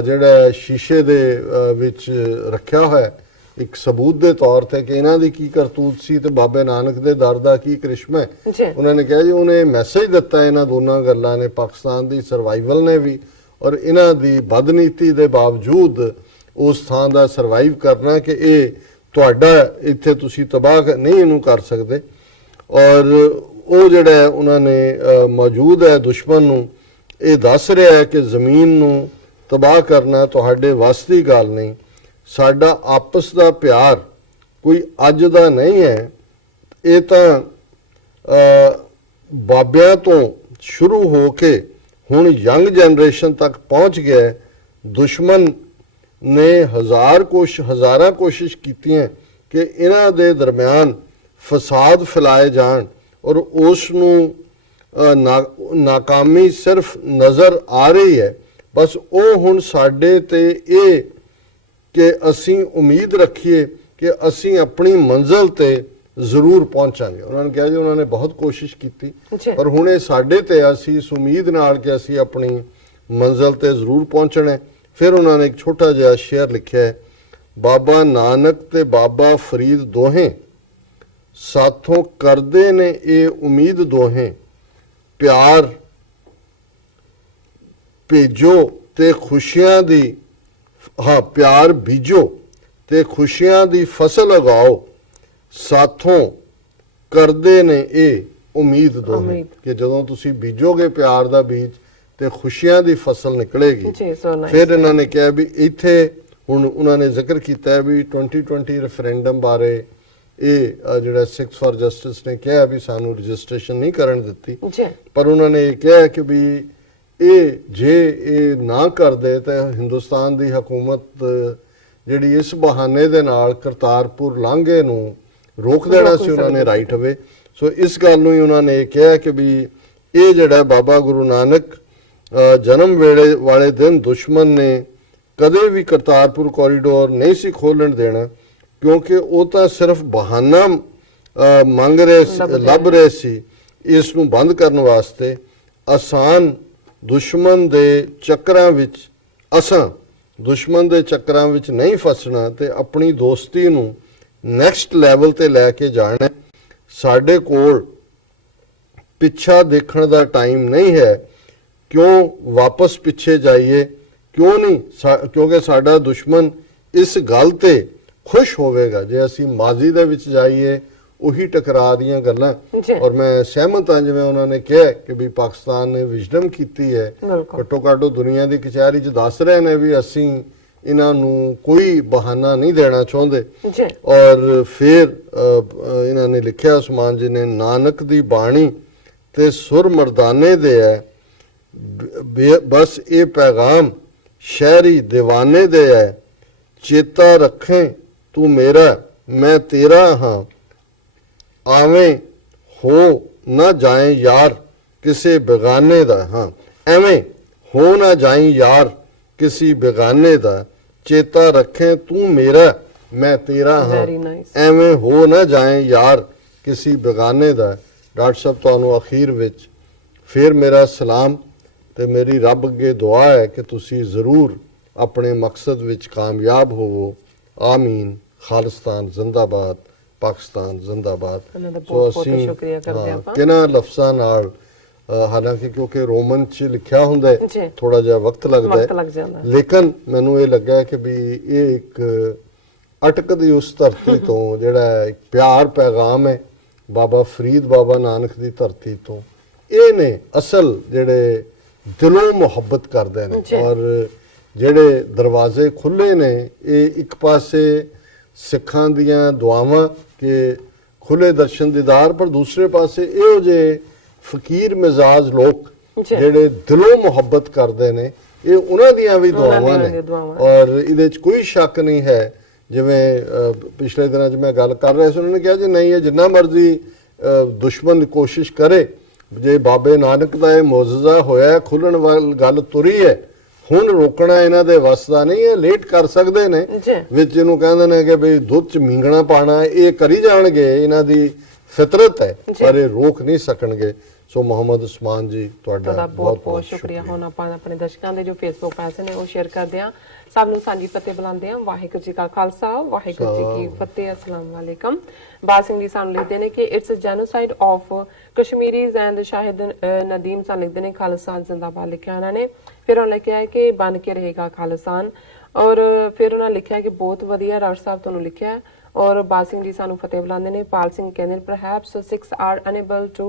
ਜਿਹੜਾ ਸ਼ੀਸ਼ੇ ਦੇ ਵਿੱਚ ਰੱਖਿਆ ਹੋਇਆ ਇੱਕ ਸਬੂਤ ਦੇ ਤੌਰ ਤੇ ਕਿ ਇਹਨਾਂ ਦੀ ਕੀ ਕਰਤੂਤ ਸੀ ਤੇ ਬਾਬੇ ਨਾਨਕ ਦੇ ਦਰ ਦਾ ਕੀ ਕ੍ਰਿਸ਼ਮਾ ਹੈ। ਉਹਨਾਂ ਨੇ ਕਿਹਾ ਜੀ ਉਹਨੇ ਮੈਸੇਜ ਦਿੱਤਾ ਇਹਨਾਂ ਦੋਨਾਂ ਗੱਲਾਂ ਨੇ, ਪਾਕਿਸਤਾਨ ਦੀ ਸਰਵਾਈਵਲ ਨੇ ਵੀ ਔਰ ਇਹਨਾਂ ਦੀ ਬਦਨੀਤੀ ਦੇ ਬਾਵਜੂਦ ਉਸ ਥਾਂ ਦਾ ਸਰਵਾਈਵ ਕਰਨਾ ਕਿ ਇਹ ਤੁਹਾਡਾ ਇੱਥੇ ਤੁਸੀਂ ਤਬਾਹ ਨਹੀਂ ਇਹਨੂੰ ਕਰ ਸਕਦੇ। ਔਰ ਉਹ ਜਿਹੜਾ ਉਹਨਾਂ ਨੇ ਮੌਜੂਦ ਹੈ ਦੁਸ਼ਮਣ ਨੂੰ ਇਹ ਦੱਸ ਰਿਹਾ ਹੈ ਕਿ ਜ਼ਮੀਨ ਨੂੰ ਤਬਾਹ ਕਰਨਾ ਤੁਹਾਡੇ ਵੱਸ ਦੀ ਗੱਲ ਨਹੀਂ। ਸਾਡਾ ਆਪਸ ਦਾ ਪਿਆਰ ਕੋਈ ਅੱਜ ਦਾ ਨਹੀਂ ਹੈ, ਇਹ ਤਾਂ ਬਾਬਿਆਂ ਤੋਂ ਸ਼ੁਰੂ ਹੋ ਕੇ ਹੁਣ ਯੰਗ ਜਨਰੇਸ਼ਨ ਤੱਕ ਪਹੁੰਚ ਗਿਆ ਹੈ। ਦੁਸ਼ਮਣ ਨੇ ਹਜ਼ਾਰਾਂ ਕੋਸ਼ਿਸ਼ ਕੀਤੀਆਂ ਕਿ ਇਹਨਾਂ ਦੇ ਦਰਮਿਆਨ ਫਸਾਦ ਫੈਲਾਏ ਜਾਣ, ਔਰ ਉਸ ਨੂੰ ਨਾਕਾਮੀ ਸਿਰਫ ਨਜ਼ਰ ਆ ਰਹੀ ਹੈ। ਬਸ ਉਹ ਹੁਣ ਸਾਡੇ ਤੇ ਇਹ ਕਿ ਅਸੀਂ ਉਮੀਦ ਰੱਖੀਏ ਕਿ ਅਸੀਂ ਆਪਣੀ ਮੰਜ਼ਿਲ ਤੇ ਜ਼ਰੂਰ ਪਹੁੰਚਾਂਗੇ। ਉਹਨਾਂ ਨੇ ਕਿਹਾ ਜੀ ਉਹਨਾਂ ਨੇ ਬਹੁਤ ਕੋਸ਼ਿਸ਼ ਕੀਤੀ, ਪਰ ਹੁਣ ਇਹ ਸਾਡੇ ਤੇ ਅਸੀਂ ਇਸ ਉਮੀਦ ਨਾਲ ਕਿ ਅਸੀਂ ਆਪਣੀ ਮੰਜ਼ਿਲ ਤੇ ਜ਼ਰੂਰ ਪਹੁੰਚਣਾ। ਫਿਰ ਉਹਨਾਂ ਨੇ ਇੱਕ ਛੋਟਾ ਜਿਹਾ ਸ਼ੇਅਰ ਲਿਖਿਆ ਹੈ, ਬਾਬਾ ਨਾਨਕ ਤੇ ਬਾਬਾ ਫਰੀਦ ਦੋਹੇ ਸਾਥੋਂ ਕਰਦੇ ਨੇ ਇਹ ਉਮੀਦ ਦੋਹੇ, ਪਿਆਰ ਭੇਜੋ ਤੇ ਖੁਸ਼ੀਆਂ ਦੀ ਪਿਆਰ ਬੀਜੋ ਤੇ ਖੁਸ਼ੀਆਂ ਦੀ ਫਸਲ ਉਗਾਓ, ਸਾਥੋਂ ਕਰਦੇ ਨੇ ਇਹ ਉਮੀਦ ਦੋਹੇ, ਕਿ ਜਦੋਂ ਤੁਸੀਂ ਬੀਜੋਗੇ ਪਿਆਰ ਦਾ ਬੀਜ ਤੇ ਖੁਸ਼ੀਆਂ ਦੀ ਫਸਲ ਨਿਕਲੇਗੀ। ਫਿਰ ਇਹਨਾਂ ਨੇ ਕਿਹਾ ਵੀ ਇੱਥੇ ਹੁਣ ਉਹਨਾਂ ਨੇ ਜ਼ਿਕਰ ਕੀਤਾ ਹੈ ਵੀ 2020 ਰੈਫਰੈਂਡਮ ਬਾਰੇ ਇਹ ਜਿਹੜਾ ਸਿੱਖਸ ਫਾਰ ਜਸਟਿਸ ਨੇ ਕਿਹਾ ਵੀ ਸਾਨੂੰ ਰਜਿਸਟ੍ਰੇਸ਼ਨ ਨਹੀਂ ਕਰਨ ਦਿੱਤੀ, ਪਰ ਉਹਨਾਂ ਨੇ ਇਹ ਕਿਹਾ ਕਿ ਵੀ ਜੇ ਇਹ ਨਾ ਕਰਦੇ ਤਾਂ ਹਿੰਦੁਸਤਾਨ ਦੀ ਹਕੂਮਤ ਜਿਹੜੀ ਇਸ ਬਹਾਨੇ ਦੇ ਨਾਲ ਕਰਤਾਰਪੁਰ ਲਾਂਘੇ ਨੂੰ ਰੋਕ ਦੇਣਾ ਸੀ, ਉਹਨਾਂ ਨੇ ਰਾਈਟ ਅਵੇ। ਸੋ ਇਸ ਗੱਲ ਨੂੰ ਹੀ ਉਹਨਾਂ ਨੇ ਕਿਹਾ ਕਿ ਵੀ ਇਹ ਜਿਹੜਾ ਬਾਬਾ ਗੁਰੂ ਨਾਨਕ ਜਨਮ ਵੇਲੇ ਵਾਲੇ ਦਿਨ ਦੁਸ਼ਮਣ ਨੇ ਕਦੇ ਵੀ ਕਰਤਾਰਪੁਰ ਕੋਰੀਡੋਰ ਨਹੀਂ ਸੀ ਖੋਲਣ ਦੇਣਾ, ਕਿਉਂਕਿ ਉਹ ਤਾਂ ਸਿਰਫ ਬਹਾਨਾ ਲੱਭ ਰਹੇ ਸੀ ਇਸ ਨੂੰ ਬੰਦ ਕਰਨ ਵਾਸਤੇ। ਆਸਾਨ ਦੁਸ਼ਮਣ ਦੇ ਚੱਕਰਾਂ ਵਿੱਚ ਨਹੀਂ ਫਸਣਾ ਤੇ ਆਪਣੀ ਦੋਸਤੀ ਨੂੰ ਨੈਕਸਟ ਲੈਵਲ ਤੇ ਲੈ ਕੇ ਜਾਣਾ। ਸਾਡੇ ਕੋਲ ਪਿੱਛਾ ਦੇਖਣ ਦਾ ਟਾਈਮ ਨਹੀਂ ਹੈ, ਕਿਉਂ ਵਾਪਸ ਪਿੱਛੇ ਜਾਈਏ, ਕਿਉਂ ਨਹੀਂ, ਕਿਉਂਕਿ ਸਾਡਾ ਦੁਸ਼ਮਣ ਇਸ ਗੱਲ ਤੇ ਖੁਸ਼ ਹੋਵੇਗਾ ਜੇ ਅਸੀਂ ਮਾਜ਼ੀ ਦੇ ਵਿੱਚ ਜਾਈਏ, ਉਹੀ ਟਕਰਾਅ ਦੀਆਂ ਗੱਲਾਂ। ਔਰ ਮੈਂ ਸਹਿਮਤ ਹਾਂ ਜਿਵੇਂ ਉਹਨਾਂ ਨੇ ਕਿਹਾ ਕਿ ਵੀ ਪਾਕਿਸਤਾਨ ਨੇ ਵਿਜ਼ਡਮ ਕੀਤੀ ਹੈ, ਘੱਟੋ ਘੱਟ ਦੁਨੀਆ ਦੀ ਕਚਹਿਰੀ 'ਚ ਦੱਸ ਰਹੇ ਨੇ ਵੀ ਅਸੀਂ ਇਹਨਾਂ ਨੂੰ ਕੋਈ ਬਹਾਨਾ ਨਹੀਂ ਦੇਣਾ ਚਾਹੁੰਦੇ। ਔਰ ਫਿਰ ਇਹਨਾਂ ਨੇ ਲਿਖਿਆ ਉਸਮਾਨ ਜੀ ਨੇ, ਨਾਨਕ ਦੀ ਬਾਣੀ ਤੇ ਸੁਰ ਮਰਦਾਨੇ ਦੇ ਹੈ, ਬਸ ਇਹ ਪੈਗਾਮ ਸ਼ਹਿਰੀ ਦੀਵਾਨੇ ਦੇ ਹੈ, ਚੇਤਾ ਰੱਖੇ ਤੂੰ ਮੇਰਾ ਮੈਂ ਤੇਰਾ ਹਾਂ, ਆਵੇਂ ਹੋ ਨਾ ਜਾਏ ਯਾਰ ਕਿਸੇ ਬੇਗਾਨੇ ਦਾ। ਹਾਂ, ਐਵੇਂ ਹੋ ਨਾ ਜਾਈ ਯਾਰ ਕਿਸੇ ਬੇਗਾਨੇ ਦਾ, ਚੇਤਾ ਰੱਖੇ ਤੂੰ ਮੇਰਾ ਮੈਂ ਤੇਰਾ ਹਾਂ, ਐਵੇਂ ਹੋ ਨਾ ਜਾਏ ਯਾਰ ਕਿਸੇ ਬੇਗਾਨੇ ਦਾ। ਡਾਕਟਰ ਸਾਹਿਬ ਤੁਹਾਨੂੰ ਅਖੀਰ ਵਿੱਚ ਫਿਰ ਮੇਰਾ ਸਲਾਮ ਤੇ ਮੇਰੀ ਰੱਬ ਅੱਗੇ ਦੁਆ ਹੈ ਕਿ ਤੁਸੀਂ ਜ਼ਰੂਰ ਆਪਣੇ ਮਕਸਦ ਵਿੱਚ ਕਾਮਯਾਬ ਹੋਵੋ। ਆਮੀਨ। ਖਾਲਿਸਤਾਨ ਜ਼ਿੰਦਾਬਾਦ, ਪਾਕਿਸਤਾਨ ਜ਼ਿੰਦਾਬਾਦ। ਸੋ ਅਸੀਂ ਕਿਹਨਾਂ ਲਫ਼ਜ਼ਾਂ ਨਾਲ, ਹਾਲਾਂਕਿ ਕਿਉਂਕਿ ਰੋਮਨ 'ਚ ਲਿਖਿਆ ਹੁੰਦਾ ਹੈ ਥੋੜਾ ਜਿਹਾ ਵਕਤ ਲੱਗਦਾ ਹੈ, ਲੇਕਿਨ ਮੈਨੂੰ ਇਹ ਲੱਗਾ ਕਿ ਵੀ ਇਹ ਇੱਕ ਅਟਕਦੀ ਉਸ ਧਰਤੀ ਤੋਂ ਜਿਹੜਾ ਇੱਕ ਪਿਆਰ ਪੈਗਾਮ ਹੈ ਬਾਬਾ ਫਰੀਦ ਬਾਬਾ ਨਾਨਕ ਦੀ ਧਰਤੀ ਤੋਂ, ਇਹ ਨੇ ਅਸਲ ਜਿਹੜੇ ਦਿਲੋਂ ਮੁਹੱਬਤ ਕਰਦੇ ਨੇ। ਔਰ ਜਿਹੜੇ ਦਰਵਾਜ਼ੇ ਖੁੱਲੇ ਨੇ, ਇਹ ਇੱਕ ਪਾਸੇ ਸਿੱਖਾਂ ਦੀਆਂ ਦੁਆਵਾਂ ਕਿ ਖੁੱਲੇ ਦਰਸ਼ਨ ਦੀਦਾਰ, ਪਰ ਦੂਸਰੇ ਪਾਸੇ ਇਹੋ ਜਿਹੇ ਫਕੀਰ ਮਿਜ਼ਾਜ ਲੋਕ ਜਿਹੜੇ ਦਿਲੋਂ ਮੁਹੱਬਤ ਕਰਦੇ ਨੇ, ਇਹ ਉਹਨਾਂ ਦੀਆਂ ਵੀ ਦੁਆਵਾਂ ਨੇ। ਔਰ ਇਹਦੇ 'ਚ ਕੋਈ ਸ਼ੱਕ ਨਹੀਂ ਹੈ, ਜਿਵੇਂ ਪਿਛਲੇ ਦਿਨਾਂ 'ਚ ਮੈਂ ਗੱਲ ਕਰ ਰਿਹਾ ਸੀ, ਉਹਨਾਂ ਨੇ ਕਿਹਾ ਜੀ ਨਹੀਂ, ਇਹ ਜਿੰਨਾ ਮਰਜ਼ੀ ਦੁਸ਼ਮਣ ਕੋਸ਼ਿਸ਼ ਕਰੇ, ਜੇ ਬਾਬੇ ਨਾਨਕ ਦਾ ਇਹ ਮੌਜਜ਼ਾ ਹੋਇਆ, ਖੁੱਲਣ ਵਾਲੀ ਗੱਲ ਤੁਰੀ ਹੈ, ਹੁਣ ਰੋਕਣਾ ਇਹਨਾਂ ਦੇ ਵੱਸ ਦਾ ਨਹੀਂ। ਇਹ ਲੇਟ ਕਰ ਸਕਦੇ ਨੇ, ਵਿੱਚ ਇਹਨੂੰ ਕਹਿੰਦੇ ਨੇ ਕਿ ਵੀ ਦੁੱਧ 'ਚ ਮੀਂਗਣਾ ਪਾਣਾ, ਇਹ ਕਰੀ ਜਾਣਗੇ, ਇਹਨਾਂ ਦੀ ਫਿਤਰਤ ਹੈ, ਪਰ ਇਹ ਰੋਕ ਨਹੀਂ ਸਕਣਗੇ। ਸੋ ਮੁਹੰਮਦ ਉਸਮਾਨ ਜੀ ਤੁਹਾਡਾ ਬਹੁਤ ਬਹੁਤ ਸ਼ੁਕਰੀਆ। ਹੁਣ ਆਪਾਂ ਆਪਣੇ ਦਰਸ਼ਕਾਂ ਦੇ ਜੋ ਫੇਸਬੁੱਕ ਪੈਜ ਨੇ ਉਹ ਸ਼ੇਅਰ ਕਰਦੇ ਹਾਂ, ਸਭ ਨੂੰ ਸਾਂਝੀ ਫਤਿਹ ਬੁਲਾਉਂਦੇ ਹਾਂ। ਵਾਹਿਗੁਰੂ ਜੀ ਕਾ ਖਾਲਸਾ, ਵਾਹਿਗੁਰੂ ਜੀ ਕੀ ਫਤਿਹ। ਅਸਲਾਮ ਵਾਲੇਕਮ। ਬਾਲ ਸਿੰਘ ਜੀ ਸਾਨੂੰ ਲਿਖਦੇ ਨੇ ਕਿ it's genocide of Kashmiris and Shahid Nadeem ਸਾਨੂੰ ਲਿਖਦੇ ਨੇ ਖਾਲਿਸਤਾਨ ਜ਼ਿੰਦਾਬਾਦ ਲਿਖਿਆ ਉਹਨਾਂ ਨੇ। ਫਿਰ ਉਹਨਾਂ ਲਿਖਿਆ ਹੈ ਕਿ ਬਣ ਕੇ ਰਹੇਗਾ ਖਾਲਿਸਤਾਨ। ਔਰ ਫਿਰ ਉਹਨਾਂ ਲਿਖਿਆ ਹੈ ਕਿ ਬਹੁਤ ਵਧੀਆ ਰਾਜ ਸਾਹਿਬ ਤੁਹਾਨੂੰ ਲਿਖਿਆ ਹੈ। ਔਰ ਬਾਲ ਸਿੰਘ ਜੀ ਸਾਨੂੰ ਫਤਿਹ ਬੁਲਾਉਂਦੇ ਨੇ। ਪਾਲ ਸਿੰਘ ਕਹਿੰਦੇ ਨੇ perhaps Sikhs are unable to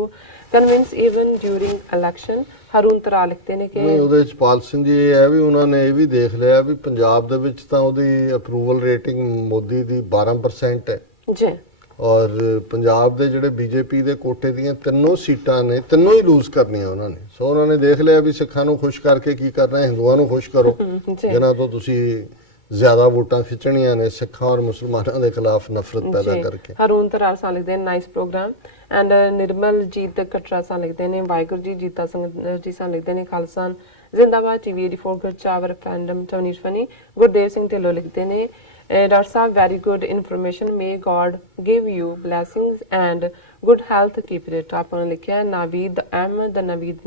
convince even during election Haroon ਤਰਾ ਲਿਖਦੇ ਨੇ ਕਿ ਨਹੀਂ, ਉਹਦੇ ਚ ਪਾਲ ਸਿੰਘ ਜੀ ਇਹ ਹੈ ਵੀ ਉਹਨਾਂ ਨੇ ਇਹ ਵੀ ਦੇਖ ਲਿਆ ਵੀ ਪੰਜਾਬ ਦੇ ਵਿੱਚ ਤਾਂ ਉਹਦੀ ਅਪਰੂਵਲ ਰੇਟਿੰਗ ਮੋਦੀ ਦੀ 12% ਹੈ ਜੀ, ਔਰ ਪੰਜਾਬ ਦੇ ਜਿਹੜੇ ਬੀਜੇਪੀ ਦੇ ਕੋਟੇ ਦੀਆਂ ਤਿੰਨੋਂ ਸੀਟਾਂ ਨੇ, ਤਿੰਨੋਂ ਹੀ ਲੂਜ਼ ਕਰਨੀਆਂ ਉਹਨਾਂ ਨੇ। ਸੋ ਉਹਨਾਂ ਨੇ ਦੇਖ ਲਿਆ ਵੀ ਸਿੱਖਾਂ ਨੂੰ ਖੁਸ਼ ਕਰਕੇ ਕੀ ਕਰਨਾ ਹੈ, ਹਿੰਦੂਆਂ ਨੂੰ ਖੁਸ਼ ਕਰੋ ਜੀ। ਜਿਨ੍ਹਾਂ ਤੋਂ ਤੁਸੀਂ ਜ਼ਿਆਦਾ ਵੋਟਾਂ ਖਿੱਚਣੀਆਂ ਨੇ, ਸਿੱਖਾਂ ਔਰ ਮੁਸਲਮਾਨਾਂ ਦੇ ਖਿਲਾਫ ਨਫ਼ਰਤ ਪੈਦਾ ਕਰਕੇ। ਹਰੂਨ ਤਰਾ ਸਾਂ ਲਿਖਦੇ ਨੇ ਨਾਈਸ ਪ੍ਰੋਗਰਾਮ ਐਂਡ ਨਿਰਮਲ ਜੀਤ ਕਟਰਾ ਸਾਂ ਲਿਖਦੇ ਨੇ ਵਾਹਿਗੁਰੂ ਜੀ, ਜੀਤਾ ਸਿੰਘ ਜੀ ਸਾਂ ਲਿਖਦੇ ਨੇ ਖਾਲਸਾ ਜ਼ਿੰਦਾਬਾਦ, ਟੀਵੀ 84 ਗੁਰਚਾਵਰ ਰੈਫਰੈਂਡਮ ਟਵਨੀਸ਼ ਫਨੀ। ਗੁਰਦੇਵ ਸਿੰਘ ਢਿੱਲੋਂ ਲਿਖਦੇ ਨੇ ਡਾਕਟਰ ਸਾਹਿਬ very good information, may God give you blessings and good health, keep it. ਆਪਾਂ ਨੇ ਲਿਖਿਆ ਨਾਵੀਦ ਅਹਿਮਦ, ਨਵੀਦ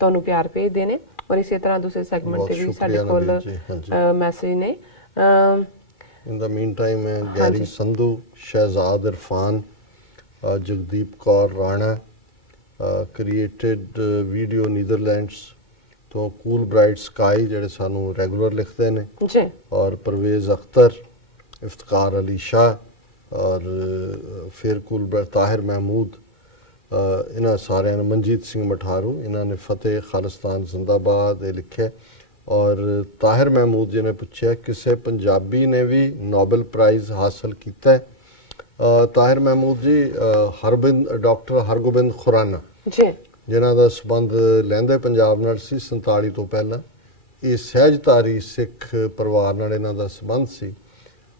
ਤੁਹਾਨੂੰ ਪਿਆਰ ਭੇਜਦੇ ਨੇ। ਔਰ ਇਸੇ ਤਰ੍ਹਾਂ ਦੂਸਰੇ ਸੈਗਮੈਂਟ ਤੇ ਵੀ ਸਾਡੇ ਕੋਲ ਮੈਸੇਜ ਨੇ। In the meantime, Gary Sandhu, Shahzad Irfan, Jagdeep Kaur Rana, created video Netherlands ਤੋਂ ਕੂਲ ਬ੍ਰਾਈਟ ਸਕਾਈ ਜਿਹੜੇ ਸਾਨੂੰ ਰੈਗੂਲਰ ਲਿਖਦੇ ਨੇ ਜੀ, ਔਰ ਪਰਵੇਜ਼ ਅਖਤਰ, ਇਫਤਕਾਰ ਅਲੀ ਸ਼ਾਹ ਔਰ ਫਿਰ ਕੂਲ ਤਾਹਿਰ ਮਹਿਮੂਦ, ਇਹਨਾਂ ਸਾਰਿਆਂ ਨੇ, ਮਨਜੀਤ ਸਿੰਘ ਮਠਾਰੂ, ਇਹਨਾਂ ਨੇ ਫਤਿਹ ਖਾਲਿਸਤਾਨ ਜ਼ਿੰਦਾਬਾਦ ਇਹ ਲਿਖਿਆ। ਔਰ ਤਾਹਿਰ ਮਹਿਮੂਦ ਜੀ ਨੇ ਪੁੱਛਿਆ ਕਿਸੇ ਪੰਜਾਬੀ ਨੇ ਵੀ ਨੋਬਲ ਪ੍ਰਾਈਜ਼ ਹਾਸਲ ਕੀਤਾ ਹੈ? ਤਾਹਿਰ ਮਹਿਮੂਦ ਜੀ ਡਾਕਟਰ ਹਰਗੋਬਿੰਦ ਖੁਰਾਨਾ ਜੀ, ਜਿਨ੍ਹਾਂ ਦਾ ਸੰਬੰਧ ਲਹਿੰਦੇ ਪੰਜਾਬ ਨਾਲ ਸੀ 47 ਤੋਂ ਪਹਿਲਾਂ। ਇਹ ਸਹਿਜਧਾਰੀ ਸਿੱਖ ਪਰਿਵਾਰ ਨਾਲ ਇਹਨਾਂ ਦਾ ਸੰਬੰਧ ਸੀ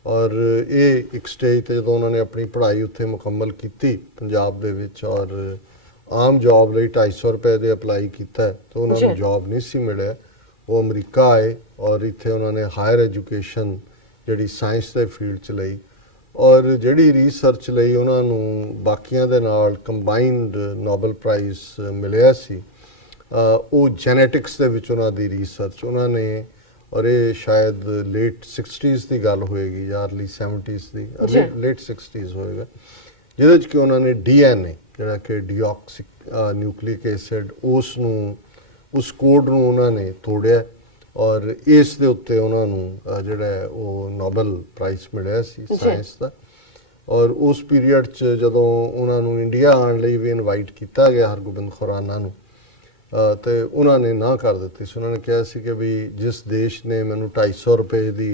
ਔਰ ਇਹ ਇੱਕ ਸਟੇਜ ਤੇ ਜਦੋਂ ਉਹਨਾਂ ਨੇ ਆਪਣੀ ਪੜ੍ਹਾਈ ਉੱਥੇ ਮੁਕੰਮਲ ਕੀਤੀ ਪੰਜਾਬ ਦੇ ਵਿੱਚ ਔਰ ਆਮ ਜੌਬ ਲਈ 250 ਰੁਪਏ ਦੇ ਅਪਲਾਈ ਕੀਤਾ ਤਾਂ ਉਹਨਾਂ ਨੂੰ ਜੌਬ ਨਹੀਂ ਸੀ ਮਿਲਿਆ। ਉਹ ਅਮਰੀਕਾ ਆਏ ਔਰ ਇੱਥੇ ਉਹਨਾਂ ਨੇ ਹਾਇਰ ਐਜੂਕੇਸ਼ਨ ਜਿਹੜੀ ਸਾਇੰਸ ਦੇ ਫੀਲਡ 'ਚ ਲਈ ਔਰ ਜਿਹੜੀ ਰਿਸਰਚ ਲਈ ਉਹਨਾਂ ਨੂੰ ਬਾਕੀਆਂ ਦੇ ਨਾਲ ਕੰਬਾਈਨਡ ਨੋਬਲ ਪ੍ਰਾਈਜ਼ ਮਿਲਿਆ ਸੀ, ਉਹ ਜੈਨੇਟਿਕਸ ਦੇ ਵਿੱਚ ਉਹਨਾਂ ਦੀ ਰਿਸਰਚ ਉਹਨਾਂ ਨੇ, ਔਰ ਇਹ ਸ਼ਾਇਦ ਲੇਟ 60s ਦੀ ਗੱਲ ਹੋਏਗੀ ਜਾਂ ਅਰਲੀ 70s ਦੀ, ਲੇਟ 60s ਹੋਏਗਾ, ਜਿਹਦੇ 'ਚ ਕਿ ਉਹਨਾਂ ਨੇ DNA ਜਿਹੜਾ ਕਿ ਡੀਆਕਸੀ ਨਿਊਕਲਿਕ ਐਸਿਡ ਉਸ ਕੋਡ ਨੂੰ ਉਹਨਾਂ ਨੇ ਤੋੜਿਆ ਔਰ ਇਸ ਦੇ ਉੱਤੇ ਉਹਨਾਂ ਨੂੰ ਜਿਹੜਾ ਉਹ ਨੋਬਲ ਪ੍ਰਾਈਜ਼ ਮਿਲਿਆ ਸੀ ਸਾਇੰਸ ਦਾ। ਔਰ ਉਸ ਪੀਰੀਅਡ 'ਚ ਜਦੋਂ ਉਹਨਾਂ ਨੂੰ ਇੰਡੀਆ ਆਉਣ ਲਈ ਵੀ ਇਨਵਾਈਟ ਕੀਤਾ ਗਿਆ ਹਰਗੋਬਿੰਦ ਖੁਰਾਨਾ ਨੂੰ, ਤੇ ਉਹਨਾਂ ਨੇ ਨਾ ਕਰ ਦਿੱਤੀ ਸੀ। ਉਹਨਾਂ ਨੇ ਕਿਹਾ ਸੀ ਕਿ ਵੀ ਜਿਸ ਦੇਸ਼ ਨੇ ਮੈਨੂੰ 250 ਰੁਪਏ ਦੀ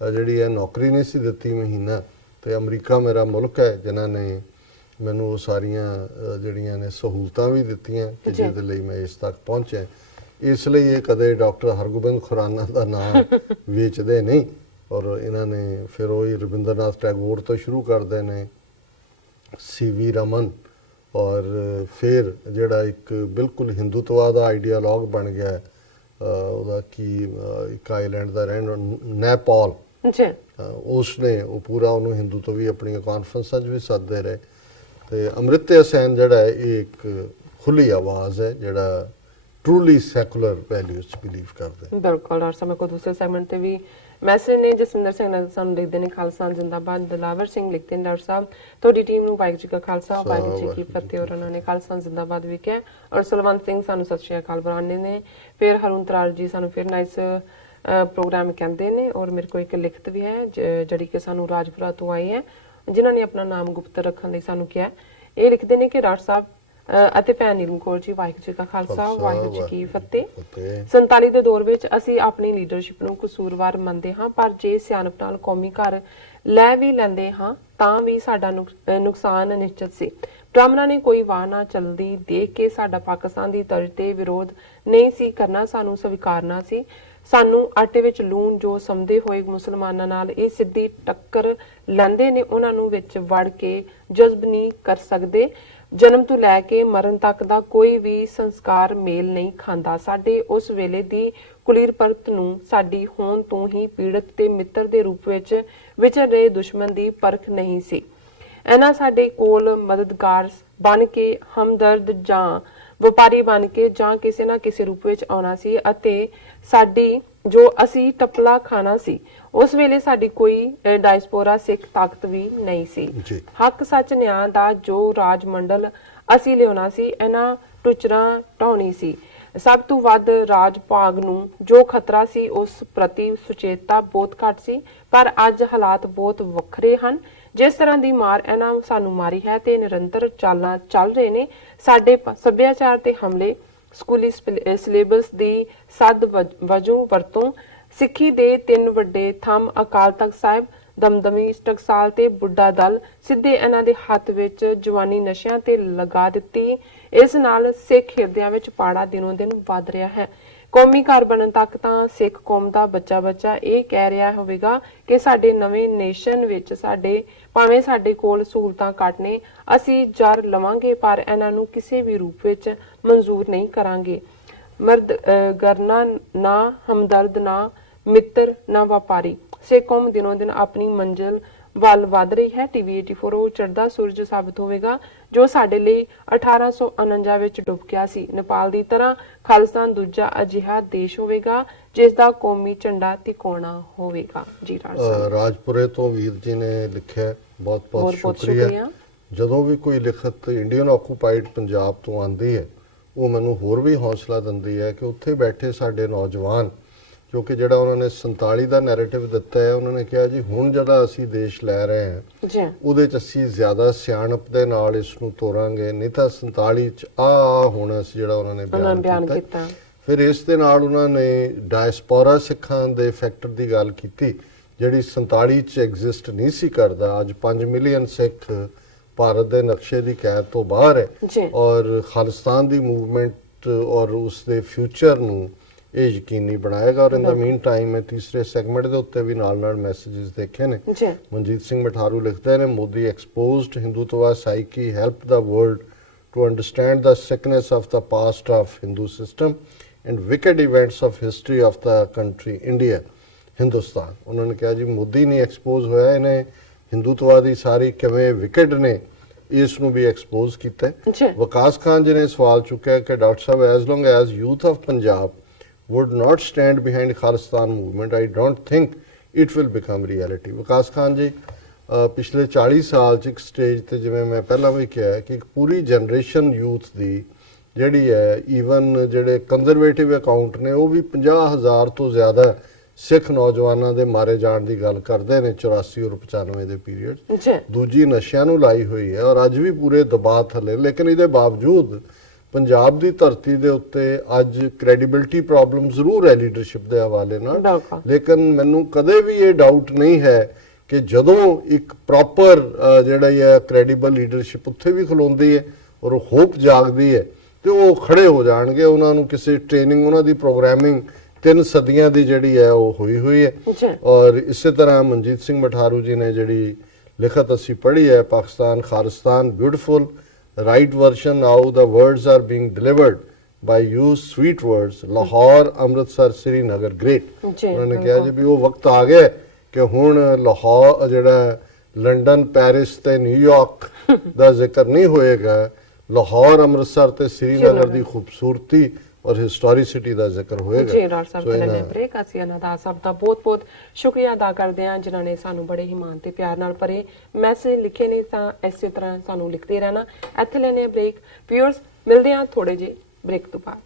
ਜਿਹੜੀ ਹੈ ਨੌਕਰੀ ਨਹੀਂ ਸੀ ਦਿੱਤੀ ਮਹੀਨਾ, ਤੇ ਅਮਰੀਕਾ ਮੇਰਾ ਮੁਲਕ ਹੈ ਜਿਨ੍ਹਾਂ ਨੇ ਮੈਨੂੰ ਉਹ ਸਾਰੀਆਂ ਜਿਹੜੀਆਂ ਨੇ ਸਹੂਲਤਾਂ ਵੀ ਦਿੱਤੀਆਂ ਕਿ ਜਿਹਦੇ ਲਈ ਮੈਂ ਇਸ ਤੱਕ ਪਹੁੰਚਿਆ, ਇਸ ਲਈ ਇਹ ਕਦੇ ਡਾਕਟਰ ਹਰਗੋਬਿੰਦ ਖੁਰਾਨਾ ਦਾ ਨਾਮ ਵੇਚਦੇ ਨਹੀਂ। ਔਰ ਇਹਨਾਂ ਨੇ ਫਿਰ ਉਹ ਰਵਿੰਦਰਨਾਥ ਟੈਗੋਰ ਤੋਂ ਸ਼ੁਰੂ ਕਰਦੇ ਨੇ, CV ਰਮਨ, ਔਰ ਫਿਰ ਜਿਹੜਾ ਇੱਕ ਬਿਲਕੁਲ ਹਿੰਦੂਤਵਾ ਦਾ ਆਈਡੀਆਲੋਗ ਬਣ ਗਿਆ ਉਹਦਾ ਕੀ ਇੱਕ ਆਈਲੈਂਡ ਦਾ ਰਹਿਣ ਨੈਪਾਲ, ਉਸਨੇ ਉਹ ਪੂਰਾ ਉਹਨੂੰ ਹਿੰਦੂਤਵ ਵੀ ਆਪਣੀਆਂ ਕਾਨਫਰੰਸਾਂ 'ਚ ਵੀ ਸੱਦਦੇ ਰਹੇ। ਤੇ ਅਮ੍ਰਿਤਿਆ ਸੈਨ ਜਿਹੜਾ ਹੈ ਇਹ ਇੱਕ ਖੁੱਲੀ ਆਵਾਜ਼ ਹੈ ਜਿਹੜਾ ਟਰੂਲੀ ਸੈਕੂਲਰ ਵੈਲਿਊਜ਼ 'ਚ ਬਿਲੀਵ ਕਰਦੇ। ਬਿਲਕੁਲ। ਔਰ ਸਮੇਂ ਕੋ ਦੂਸਰੇ ਸੈਗਮੈਂਟ ਤੇ ਵੀ ਮੈਸੇਜ ਨੇ। ਜਸਵਿੰਦਰ ਸਿੰਘ ਸਾਨੂੰ ਲਿਖਦੇ ਨੇ ਖਾਲਸਾ ਜ਼ਿੰਦਾਬਾਦ। ਦਲਾਵਰ ਸਿੰਘ ਲਿਖਦੇ ਨੇ ਡਾਕਟਰ ਸਾਹਿਬ ਤੁਹਾਡੀ ਟੀਮ ਨੂੰ ਵਾਹਿਗੁਰੂ ਜੀ ਕਾ ਖਾਲਸਾ ਵਾਹਿਗੁਰੂ ਜੀ ਕੀ ਫਤਿਹ। ਔਰ ਉਹਨਾਂ ਨੇ ਖਾਲਸਾ ਜ਼ਿੰਦਾਬਾਦ ਵੀ ਕਿਹਾ। ਔਰ ਸਲਵੰਤ ਸਿੰਘ ਸਾਨੂੰ ਸਤਿ ਸ਼੍ਰੀ ਅਕਾਲ ਬੁਲਾਉਂਦੇ ਨੇ। ਫਿਰ ਹਰੂਨ ਤਰਾਲ ਜੀ ਸਾਨੂੰ ਫਿਰ ਨਾਈਸ ਪ੍ਰੋਗਰਾਮ ਕਹਿੰਦੇ ਨੇ। ਔਰ ਮੇਰੇ ਕੋਲ ਇੱਕ ਲਿਖਤ ਵੀ ਹੈ ਜਿਹੜੀ ਕਿ ਸਾਨੂੰ ਰਾਜਪੁਰਾ ਤੋਂ ਆਈ ਹੈ, ਜਿਨ੍ਹਾਂ ਨੇ ਆਪਣਾ ਨਾਮ ਗੁਪਤ ਰੱਖਣ ਲਈ ਸਾਨੂੰ ਕਿਹਾ। ਇਹ ਲਿਖਦੇ ਨੇ ਕਿ ਡਾਕਟਰ ਸਾਹਿਬ ਅਤੇ ਭੈਣ ਨੀਲਮ ਕੌਰ ਜੀ ਵਾਹਿਗੁਰੂ ਜੀ ਕਾ ਖਾਲਸਾ ਵਾਹਿਗੁਰੂ ਜੀ ਕੀ ਫਤਿਹ। 47 ਦੇ ਦੌਰ ਵਿੱਚ ਅਸੀਂ ਆਪਣੀ ਲੀਡਰਸ਼ਿਪ ਨੂੰ ਕਸੂਰਵਾਰ ਮੰਨਦੇ ਹਾਂ, ਪਰ ਜੇ ਸਿਆਣਪ ਨਾਲ ਕੌਮੀ ਘਰ ਲੈ ਵੀ ਲੈਂਦੇ ਹਾਂ ਤਾਂ ਵੀ ਸਾਡਾ ਨੁਕਸਾਨ ਨਿਸ਼ਚਿਤ ਸੀ। ਬ੍ਰਾਹਮਣਾਂ ਨੇ ਕੋਈ ਵਾਹ ਨਾ ਚਲਦੀ ਦੇਖ ਕੇ ਸਾਡਾ ਪਾਕਿਸਤਾਨ ਦੀ ਤਰਜ਼ ਤੇ ਵਿਰੋਧ ਨਹੀਂ ਸੀ ਕਰਨਾ, ਸਾਨੂੰ ਸਵੀਕਾਰਨਾ ਸੀ। ਸਾਨੂੰ ਆਟੇ ਵਿੱਚ ਲੂਣ ਜੋ ਸਮਝਦੇ ਹੋਏ ਮੁਸਲਮਾਨਾਂ ਨਾਲ ਇਹ ਸਿੱਧੀ ਟੱਕਰ ਲੈਂਦੇ ਨੇ, ਉਹਨਾਂ ਨੂੰ ਵਿੱਚ ਵੜ ਕੇ ਜਜ਼ਬ ਨਹੀਂ ਕਰ ਸਕਦੇ। ਜਨਮ ਤੋਂ ਲੈ ਕੇ ਮਰਨ ਤੱਕ ਦਾ ਕੋਈ ਵੀ ਸੰਸਕਾਰ ਮੇਲ ਨਹੀਂ ਖਾਂਦਾ। ਸਾਡੇ ਉਸ ਵੇਲੇ ਦੀ ਕੁਲੀਰ ਪਰਤ ਨੂੰ ਸਾਡੀ ਹੋਂਦ ਤੋਂ ਹੀ ਪੀੜਤ ਤੇ ਮਿੱਤਰ ਦੇ ਰੂਪ ਵਿੱਚ ਵਿਚਰ ਰਹੇ ਦੁਸ਼ਮਣ ਦੀ ਪਰਖ ਨਹੀਂ ਸੀ। ਇਹਨਾਂ ਸਾਡੇ ਕੋਲ ਮਦਦਗਾਰ ਬਣ ਕੇ, ਹਮਦਰਦ ਜਾਂ ਵਪਾਰੀ ਬਣ ਕੇ ਜਾਂ ਕਿਸੇ ਨਾ ਕਿਸੇ ਰੂਪ ਵਿੱਚ ਆਉਣਾ ਸੀ ਅਤੇ ਸਾਡੀ ਜੋ ਅਸੀਂ ਟਪਲਾ ਖਾਣਾ ਸੀ। ਉਸ ਵੇਲੇ ਸਾਡੀ ਕੋਈ ਡਾਇਸਪੋਰਾ ਸਿੱਖ ਤਾਕਤ ਵੀ ਨਹੀਂ ਸੀ। ਹੱਕ ਸੱਚ ਨਿਆਂ ਦਾ ਜੋ ਰਾਜ ਮੰਡਲ ਅਸੀਂ ਲਿਆਉਣਾ ਸੀ, ਇਹਨਾਂ ਟੁਚਰਾਂ ਢਾਉਣੀ ਸੀ। ਸਭ ਤੋਂ ਵੱਧ ਰਾਜ ਭਾਗ ਨੂੰ ਜੋ ਖਤਰਾ ਸੀ ਉਸ ਪ੍ਰਤੀ ਸੁਚੇਤਤਾ ਬਹੁਤ ਘੱਟ ਸੀ। ਪਰ ਅੱਜ ਹਾਲਾਤ ਬਹੁਤ ਵੱਖਰੇ ਹਨ। ਜਿਸ ਤਰ੍ਹਾਂ ਦੀ ਮਾਰ ਇਹਨਾਂ ਸਾਨੂੰ ਮਾਰੀ ਹੈ ਤੇ ਨਿਰੰਤਰ ਚਾਲਾਂ ਚੱਲ ਰਹੇ ਨੇ, ਸਾਡੇ ਸੱਭਿਆਚਾਰ ਤੇ ਹਮਲੇ ਸਕੂਲੀ ਸਿਲੇਬਸ ਦੀ ਸੱਦ ਵਜੋਂ ਵਰਤੋਂ, ਸਿੱਖੀ ਦੇ 3 ਵੱਡੇ ਥੰਮ ਅਕਾਲ ਤਖਤ ਸਾਹਿਬ, ਦਮਦਮੀ ਟਕਸਾਲ ਤੇ ਬੁੱਢਾ ਦਲ ਸਿੱਧੇ ਇਹਨਾਂ ਦੇ ਹੱਥ ਵਿੱਚ ਜਵਾਨੀ ਨਸ਼ਿਆਂ ਤੇ ਲਗਾ ਦਿੱਤੀ। ਇਸ ਨਾਲ ਸਿੱਖ ਹਿਰਦਿਆਂ ਵਿੱਚ ਪਾੜਾ ਦਿਨੋਂ ਦਿਨ ਵੱਧ ਰਿਹਾ ਹੈ। ਕੌਮੀ ਘਰ ਬਣਨ ਤੱਕ ਤਾਂ ਸਿੱਖ ਕੌਮ ਦਾ ਬੱਚਾ ਇਹ ਕਹਿ ਰਿਹਾ ਹੋਵੇਗਾ ਕਿ ਸਾਡੇ ਨਵੇਂ ਨੇਸ਼ਨ ਵਿੱਚ ਭਾਵੇਂ ਸਾਡੇ ਕੋਲ ਸਹੂਲਤਾਂ ਘੱਟ ਨੇ, ਅਸੀਂ ਜਰ ਲਵਾਂਗੇ ਪਰ ਇਹਨਾਂ ਨੂੰ ਕਿਸੇ ਵੀ ਰੂਪ ਵਿੱਚ ਮਨਜ਼ੂਰ ਨਹੀਂ ਕਰਾਂਗੇ। ਮਰਦ ਗਰਨਾ ਨਾ ਹਮਦਰਦ ਨਾ ਮਿੱਤਰ ਨਾ ਵਪਾਰੀ, ਸਿੱਖ ਕੌਮ ਦਿਨੋਂ ਦਿਨ ਆਪਣੀ ਮੰਜ਼ਿਲ ਵੱਲ ਵੱਧ ਰਹੀ ਹੈ। ਟੀਵੀ 84 ਉਹ ਚੜ੍ਹਦਾ ਸੂਰਜ ਸਾਬਤ ਹੋਵੇਗਾ ਜੋ ਸਾਡੇ ਲਈ 1849 ਵਿੱਚ ਡੁੱਬ ਗਿਆ ਸੀ। ਨੇਪਾਲ ਦੀ ਤਰ੍ਹਾਂ ਖਾਲਿਸਤਾਨ ਦੂਜਾ ਅਜਿਹਾ ਦੇਸ਼ ਹੋਵੇਗਾ ਜਿਸ ਦਾ ਕੌਮੀ ਝੰਡਾ ਤਿਕੋਣਾ ਹੋਵੇਗਾ। ਜੀ ਰਾਜਪੁਰੇ ਤੋਂ ਵੀਰ ਜੀ ਨੇ ਲਿਖਿਆ, ਬਹੁਤ ਬਹੁਤ ਸ਼ੁਕਰੀਆ। ਜਦੋਂ ਵੀ ਕੋਈ ਲਿਖਤ ਇੰਡੀਅਨ ਆਕੂਪਾਈਡ ਪੰਜਾਬ ਤੋਂ ਆਉਂਦੀ ਹੈ ਉਹ ਮੈਨੂੰ ਹੋਰ ਵੀ ਹੌਸਲਾ ਦਿੰਦੀ ਹੈ ਕਿ ਉੱਥੇ ਬੈਠੇ ਸਾਡੇ ਨੌਜਵਾਨ, ਕਿਉਂਕਿ ਜਿਹੜਾ ਉਹਨਾਂ ਨੇ 47 ਦਾ ਨੈਰੇਟਿਵ ਦਿੱਤਾ ਹੈ, ਉਹਨਾਂ ਨੇ ਕਿਹਾ ਜੀ ਹੁਣ ਜਿਹੜਾ ਅਸੀਂ ਦੇਸ਼ ਲੈ ਰਹੇ ਹਾਂ ਉਹਦੇ 'ਚ ਅਸੀਂ ਜ਼ਿਆਦਾ ਸਿਆਣਪ ਦੇ ਨਾਲ ਇਸ ਨੂੰ ਤੋਰਾਂਗੇ, ਨਹੀਂ ਤਾਂ 47 'ਚ ਹੁਣ ਅਸੀਂ ਜਿਹੜਾ ਉਹਨਾਂ ਨੇ ਬਿਆਨ ਕੀਤਾ। ਫਿਰ ਇਸ ਦੇ ਨਾਲ ਉਹਨਾਂ ਨੇ ਡਾਇਸਪੋਰਾ ਸਿੱਖਾਂ ਦੇ ਫੈਕਟਰ ਦੀ ਗੱਲ ਕੀਤੀ ਜਿਹੜੀ 47 'ਚ ਐਗਜ਼ਿਸਟ ਨਹੀਂ ਸੀ ਕਰਦਾ। ਅੱਜ 5 ਮਿਲੀਅਨ ਸਿੱਖ ਭਾਰਤ ਦੇ ਨਕਸ਼ੇ ਦੀ ਕੈਦ ਤੋਂ ਬਾਹਰ ਹੈ ਔਰ ਖਾਲਿਸਤਾਨ ਦੀ ਮੂਵਮੈਂਟ ਔਰ ਉਸ ਦੇ ਫਿਊਚਰ ਨੂੰ ਇਹ ਯਕੀਨੀ ਬਣਾਏਗਾ। ਔਰ ਇਨ ਦਾ ਮੀਨ ਟਾਈਮ ਮੈਂ ਤੀਸਰੇ ਸੈਗਮੈਂਟ ਦੇ ਉੱਤੇ ਵੀ ਨਾਲ ਮੈਸੇजेस ਦੇਖੇ ਨੇ। ਮਨਜੀਤ ਸਿੰਘ ਮਠਾਰੂ ਲਿਖਦੇ ਨੇ, Modi exposed Hindutva psyche help the world to understand the sickness of the past of Hindu system and wicked events of history of the country India Hindustan. ਉਹਨਾਂ ਨੇ ਕਿਹਾ ਜੀ ਮੋਦੀ ਨਹੀਂ ਐਕਸਪੋਜ਼ ਹੋਇਆ, ਇਹਨੇ ਹਿੰਦੂਤਵਾ ਦੀ ਸਾਰੀ ਕਿਵੇਂ ਵਿਕਡ ਨੇ ਇਸ ਨੂੰ ਵੀ ਐਕਸਪੋਜ਼ ਕੀਤਾ। ਵਿਕਾਸ ਖਾਨ ਜੀ ਨੇ ਸਵਾਲ ਚੁੱਕਿਆ ਕਿ doctor Sahib as long as youth of Punjab would not stand behind Khalistan movement, I don't think it will become reality. ਵਿਕਾਸ ਖਾਨ ਜੀ ਪਿਛਲੇ 40 ਸਾਲ 'ਚ ਇੱਕ ਸਟੇਜ ਤੇ ਜਿਵੇਂ ਮੈਂ ਪਹਿਲਾਂ ਵੀ ਕਿਹਾ ਕਿ ਇੱਕ ਪੂਰੀ ਜਨਰੇਸ਼ਨ ਯੂਥ ਦੀ ਜਿਹੜੀ ਹੈ, ਈਵਨ ਜਿਹੜੇ ਕੰਜ਼ਰਵੇਟਿਵ ਅਕਾਊਂਟ ਨੇ ਉਹ ਵੀ 50,000 ਤੋਂ ਜ਼ਿਆਦਾ ਸਿੱਖ ਨੌਜਵਾਨਾਂ ਦੇ ਮਾਰੇ ਜਾਣ ਦੀ ਗੱਲ ਕਰਦੇ ਨੇ 84 ਔਰ 95 ਦੇ ਪੀਰੀਅਡ। ਦੂਜੀ ਨਸ਼ਿਆਂ ਨੂੰ ਲਾਈ ਹੋਈ ਹੈ ਔਰ ਅੱਜ ਵੀ ਪੂਰੇ ਦਬਾਅ ਥੱਲੇ। ਲੇਕਿਨ ਇਹਦੇ ਬਾਵਜੂਦ ਪੰਜਾਬ ਦੀ ਧਰਤੀ ਦੇ ਉੱਤੇ ਅੱਜ ਕ੍ਰੈਡੀਬਿਲਿਟੀ ਪ੍ਰੋਬਲਮ ਜ਼ਰੂਰ ਹੈ ਲੀਡਰਸ਼ਿਪ ਦੇ ਹਵਾਲੇ ਨਾਲ, ਲੇਕਿਨ ਮੈਨੂੰ ਕਦੇ ਵੀ ਇਹ ਡਾਊਟ ਨਹੀਂ ਹੈ ਕਿ ਜਦੋਂ ਇੱਕ ਪ੍ਰੋਪਰ ਜਿਹੜਾ ਹੈ ਕ੍ਰੈਡੀਬਲ ਲੀਡਰਸ਼ਿਪ ਉੱਥੇ ਵੀ ਖਲੋਂਦੀ ਹੈ ਔਰ ਹੋਪ ਜਾਗਦੀ ਹੈ ਤੇ ਉਹ ਖੜੇ ਹੋ ਜਾਣਗੇ। ਉਹਨਾਂ ਨੂੰ ਕਿਸੇ ਟ੍ਰੇਨਿੰਗ, ਉਹਨਾਂ ਦੀ ਪ੍ਰੋਗਰਾਮਿੰਗ 3 ਸਦੀਆਂ ਦੀ ਜਿਹੜੀ ਹੈ ਉਹ ਹੋਈ ਹੈ। ਔਰ ਇਸੇ ਤਰ੍ਹਾਂ ਮਨਜੀਤ ਸਿੰਘ ਮਠਾਰੂ ਜੀ ਨੇ ਜਿਹੜੀ ਲਿਖਤ ਅਸੀਂ ਪੜ੍ਹੀ ਹੈ, Pakistan Khalistan beautiful right version, now the words are being delivered by you, sweet words, Lahore, Amritsar, Srinagar, great। ਉਹਨਾਂ ਨੇ ਕਿਹਾ ਜੀ ਵੀ ਉਹ ਵਕਤ ਆ ਗਿਆ ਕਿ ਹੁਣ ਲਾਹੌਰ, ਜਿਹੜਾ ਲੰਡਨ, ਪੈਰਿਸ ਤੇ ਨਿਊਯਾਰਕ ਦਾ ਜ਼ਿਕਰ ਨਹੀਂ ਹੋਏਗਾ, ਲਾਹੌਰ, ਅੰਮ੍ਰਿਤਸਰ ਤੇ ਸ੍ਰੀਨਗਰ ਦੀ ਖੂਬਸੂਰਤੀ ਔਰ ਹਿਸਟੋਰੀਸਿਟੀ ਦਾ ਜ਼ਿਕਰ ਹੋਏਗਾ। ਜੀ ਡਾਕਟਰ ਸਾਹਿਬ ਨੇ ਬ੍ਰੇਕ ਅਸੀਂ ਇਹਨਾਂ ਦਾ ਸਭ ਦਾ ਬਹੁਤ-ਬਹੁਤ ਸ਼ੁਕਰੀਆ ਅਦਾ ਕਰਦੇ ਹਾਂ ਜਿਨ੍ਹਾਂ ਨੇ ਸਾਨੂੰ ਬੜੇ ਹਿਮਾਨ ਤੇ ਪਿਆਰ ਨਾਲ ਭਰੇ ਮੈਸੇਜ ਲਿਖੇ ਨੇ। ਤਾਂ ਇਸੇ ਤਰ੍ਹਾਂ ਸਾਨੂੰ ਲਿਖਦੇ ਰਹਿਣਾ। ਇੱਥੇ ਲੈਣੇ ਬ੍ਰੇਕ। ਵਿਊਅਰਸ ਮਿਲਦੇ ਹਾਂ ਥੋੜੇ ਜਿਹੇ ਬ੍ਰੇਕ ਤੋਂ ਬਾਅਦ।